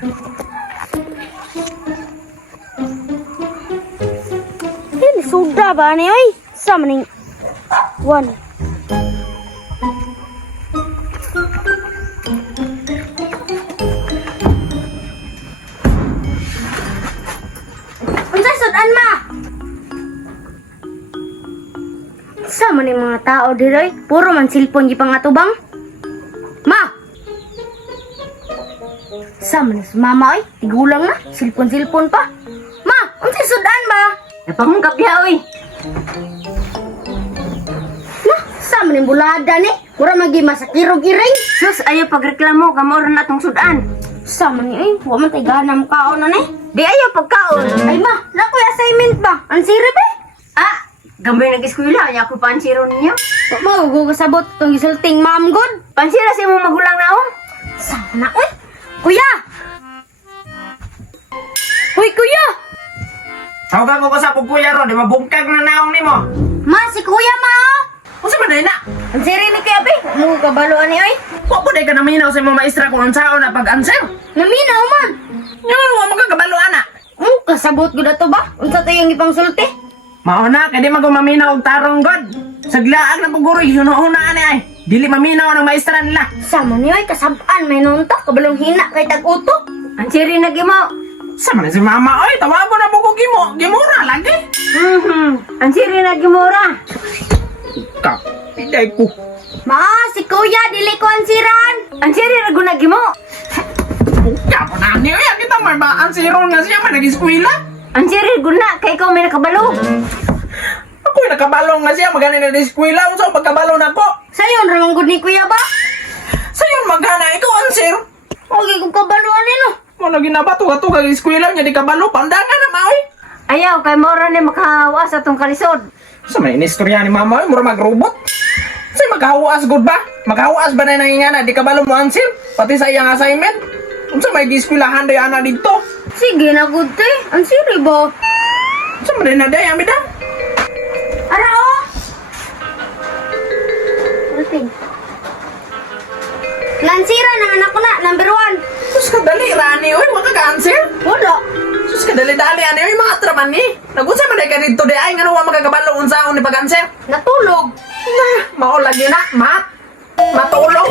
Ini sudah ba ni oy? Sa maning 1. Unsay sudan ma? Sa maning mga tao diroy, puro man cellphone gi pangatubang. Ma. Sa maning si mama oy, tigulang na, cellphone pa. Ma, unsay sudan ba? Napangungkap ya, oy. Na, sa maning bulada ni, pura magi masakiro-giring. Sus, ayaw pagreklamo, kamoran na tong sudan. Sa maning oy, wa man tay ganam kaon na ni. Di ayaw pagkaon. Ay ma, nakoy assignment ba? Ang sirip eh. Ah, gambay nag-eskwela, ayaw ko pansiro ninyo. Wa magugusabot tong gisulting ma'am god. Pansira sa imong magulang na, oh. Sana oy. Kuya. Hoy kuya. Tawagan ko sa kuya ro, di mabungkag na naong nimo. Ma, si kuya ma. Unsa man dai na? Ang siri ni kuya be. Mo kabaloan ni oy. Wa po dai ka naminaw sa imong maestra kung unsaon na pag-answer. Naminaw man. Yo, wa mo ka kabalo ana. Kasabot gud ato ba? Unsa to yung ipang sulti? Mao na kay di magumaminaw og tarong god. Saglaag na paguro hinuuna ani ay. Dili maminaw ang maestra nila. Sama ni oy kasab-an may nunta kabalong hina kay tag-uto. Ang siri na gimo. Sa man si mama oy, tawago na po ko gimura lagi. Ang siri na gimura. Ka, piday ko. Ma, si kuya dili ko ansiran. Ang siri na guna gimo. Ya mo na ni oy, kita man ba ang siron nga siya man nag-eskwela. Ang siri guna, kay ikaw may nakabalo. Ako nakabalo nga siya magani na eskwela unsa pagkabalo na ko. Sayon ramang gud ni kuya ba? Sayon magana ikaw answer. Okay kung kabaloan ni no. Mo na ginabato ka to kag eskwela nya di kabalo pandangan na maoy. Ayaw, kay mora ni makahawas atong kalisod. Sa may inistorya ni mama oy, mura mag-robot. Say maghawas good ba? Maghawas ba na nangingana di kabalo mo answer pati sa iyang assignment. Unsa may eskwelahan day ana didto? Sige na gud te. Ang siri ba? Sa man na day amida. Ara o. Rating. Lansira na anak ko na, number 1. Sus ka dali rani oy, wa ka answer. Wala. Sus ka dali ani oy mga traman ni. Nagunsa man day ka didto day ay ngano wa magakabalo unsaon ni pag-answer. Natulog. Nah, mao lagi na, matulog.